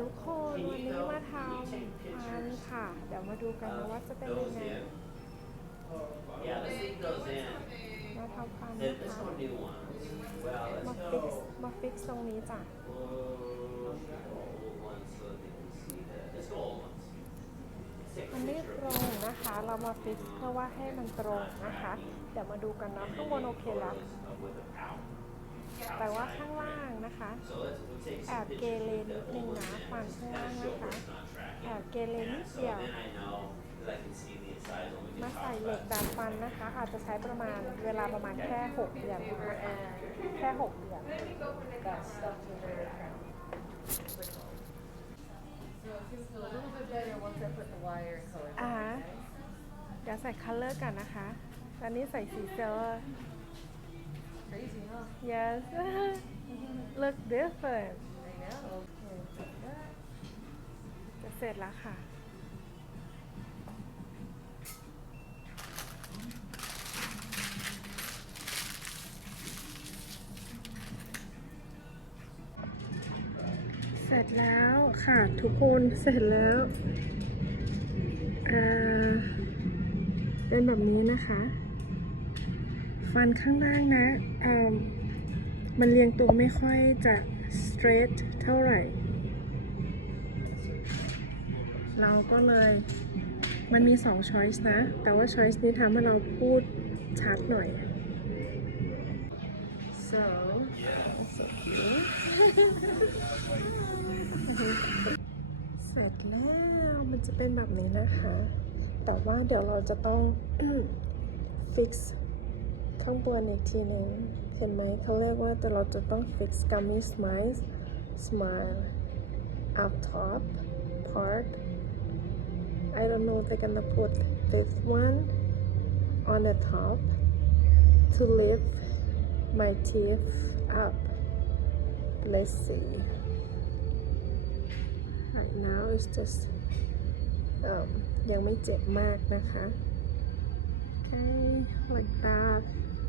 ทุกคนวันนี้มาทำพันค่ะ เดี๋ยวมาดูกันนะว่าจะเป็นยังไง Yeah, this thing goes in. มาทำพัน This นะ this คะ one new one. Well, มา let's ฟิก go. ซ์มาฟิกซ์ตรงนี้จ้ะ Oh, old ones so they can see that. Let's go old ones. Let's take มันไม่ picture ต of รงนะคะ เรามาฟิกซ์เพื่อว่าให้มันตรงนะคะ เดี๋ยวมาดูกันเนาะข้างบนโอเคแล้ว with a out. แต่ว่าข้างล่างนะคะ So แอบเกเรนิดนึงนะความเชื่อนะคะแอบเกเรนิดเดียวมาใส่เหล็กดัดฟันนะคะ อาจจะใช้ประมาณเวลาประมาณแค่ 6 เดือนนะแค่ 6 เดือนอ่าเดี๋ยวใส่คัลเลอร์กันนะคะตอนนี้ใส่สีเซอร์ Crazy, huh? yes look different I know. Okay, like that. จะเสร็จแล้วค่ะ เสร็จแล้วค่ะ ทุกคนเสร็จแล้วอ่าเป็นแบบนี้นะคะ ฟันข้างล่างนะมันเรียงตัวไม่ค่อยจะ straight เท่าไหร่ เราก็เลยมันมีสอง choice นะ แต่ว่า choice นี้ทำให้เราพูดชัดหน่อย so that's so cute เสร็จแล้วมันจะเป็นแบบนี้นะคะ แต่ว่าเดี๋ยวเราจะต้อง fix ข้างบนอีกทีหนึ่งเห็นไหมเขาเรียกว่าแต่เราจะต้อง fix gummy smile smile up top part I don't know they're gonna put this one on the top to lift my teeth up let's see right now it's just um ยังไม่เจ็บมากนะคะ okay like that